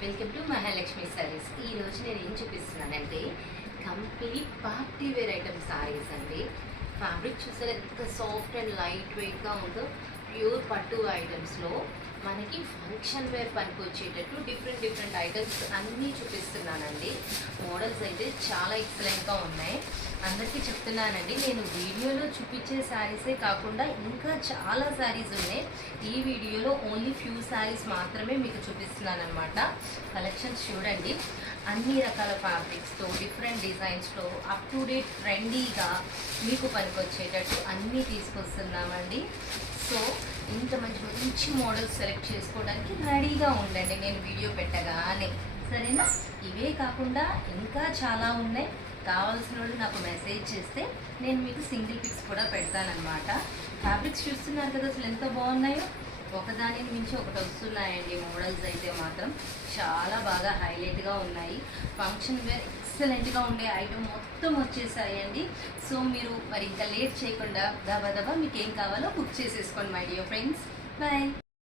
Welcome to Mahalakshmi saris. ఈ రోజు నేను ఏం చూపిస్తున్నానంటే complete party wear item sarees అండి. ఫ్యాబ్రిక్ చూసారు ఎంత సాఫ్ట్ అండ్ లైట్ వెయిట్గా ఉందో. ప్యూర్ పట్టు ఐటమ్స్లో మనకి ఫంక్షన్ వేర్ పనికి వచ్చేటట్టు డిఫరెంట్ ఐటమ్స్ అన్నీ చూపిస్తున్నానండి. మోడల్స్ అయితే చాలా ఎక్సలెంట్గా ఉన్నాయి. అందరికీ చెప్తున్నానండి, నేను వీడియోలో చూపించే శారీసే కాకుండా ఇంకా చాలా శారీస్ ఉన్నాయి. ఈ వీడియోలో ఓన్లీ ఫ్యూ శారీస్ మాత్రమే మీకు చూపిస్తున్నాను అనమాట. కలెక్షన్స్ చూడండి, అన్ని రకాల ఫ్యాబ్రిక్స్తో డిఫరెంట్ డిజైన్స్లో అప్ టు డేట్ ట్రెండీగా మీకు పనికొచ్చేటట్టు అన్నీ తీసుకొస్తున్నామండి. సో ఇంత మంచి మోడల్స్ సెలెక్ట్ చేసుకోవడానికి రెడీగా ఉండండి నేను వీడియో పెట్టగానే, సరేనా? ఇవే కాకుండా ఇంకా చాలా ఉన్నాయి. కావాల్సిన వాళ్ళు నాకు మెసేజ్ చేస్తే నేను మీకు సింగిల్ పిక్స్ కూడా పెడతానమాట. ఫ్యాబ్రిక్స్ చూస్తున్నారు కదా అసలు ఎంత బాగున్నాయో. ఒకదానిని మించి ఒకటి వస్తున్నాయండి. మోడల్స్ అయితే మాత్రం చాలా బాగా హైలైట్గా ఉన్నాయి. ఫంక్షన్ వేర్ ఎక్సలెంట్గా ఉండే ఐటమ్ మొత్తం వచ్చేసాయండి. సో మీరు మరి ఇంకా లేట్ చేయకుండా దబా మీకు ఏం కావాలో బుక్ చేసేసుకోండి మై డియర్ ఫ్రెండ్స్. బాయ్.